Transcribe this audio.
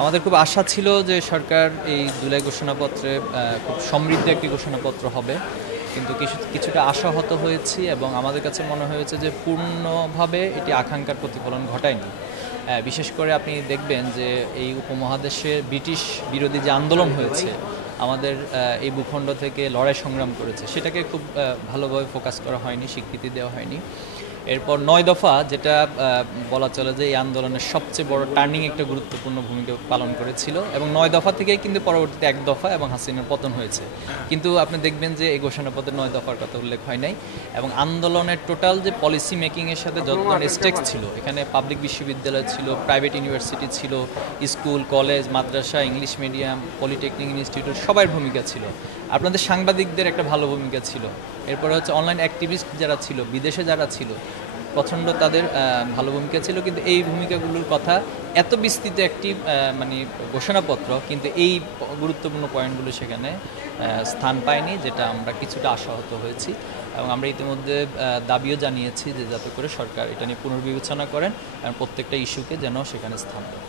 আমাদের খুব আশা ছিল যে সরকার এই জুলাই ঘোষণাপত্রে খুব সমৃদ্ধ একটি ঘোষণাপত্র হবে, কিন্তু কিছুটা আশাহত হয়েছি এবং আমাদের কাছে মনে হয়েছে যে পূর্ণভাবে এটি আকাঙ্ক্ষার প্রতিফলন ঘটায়নি। বিশেষ করে আপনি দেখবেন যে এই উপমহাদেশে ব্রিটিশ বিরোধী যে আন্দোলন হয়েছে, আমাদের এই ভূখণ্ড থেকে লড়াই সংগ্রাম করেছে, সেটাকে খুব ভালোভাবে ফোকাস করা হয়নি, স্বীকৃতি দেওয়া হয়নি। এরপর ৯ দফা, যেটা বলা চলে যে এই আন্দোলনের সবচেয়ে বড় টার্নিং একটা গুরুত্বপূর্ণ ভূমিকা পালন করেছিল, এবং ৯ দফা থেকেই কিন্তু পরবর্তীতে ১ দফা এবং হাসিনার পতন হয়েছে। কিন্তু আপনি দেখবেন যে এই ঘোষণাপত্রে ৯ দফার কথা উল্লেখ হয় নাই, এবং আন্দোলনের টোটাল যে পলিসি মেকিংয়ের সাথে যত ধরনের স্টেকস ছিল, এখানে পাবলিক বিশ্ববিদ্যালয় ছিল, প্রাইভেট ইউনিভার্সিটি ছিল, স্কুল, কলেজ, মাদ্রাসা, ইংলিশ মিডিয়াম, পলিটেকনিক ইনস্টিটিউট, সবার ভূমিকা ছিল। আপনাদের সাংবাদিকদের একটা ভালো ভূমিকা ছিল। এরপরে হচ্ছে অনলাইন অ্যাক্টিভিস্ট যারা ছিল, বিদেশে যারা ছিল, প্রচণ্ড তাদের ভালো ভূমিকা ছিল। কিন্তু এই ভূমিকাগুলোর কথা এত বিস্তৃত একটি মানে ঘোষণাপত্র, কিন্তু এই গুরুত্বপূর্ণ পয়েন্টগুলো সেখানে স্থান পায়নি, যেটা আমরা কিছুটা আশাহত হয়েছি। এবং আমরা ইতিমধ্যে দাবিও জানিয়েছি যে যাতে করে সরকার এটা নিয়ে পুনর্বিবেচনা করেন এবং প্রত্যেকটা ইস্যুকে যেন সেখানে স্থান দেয়।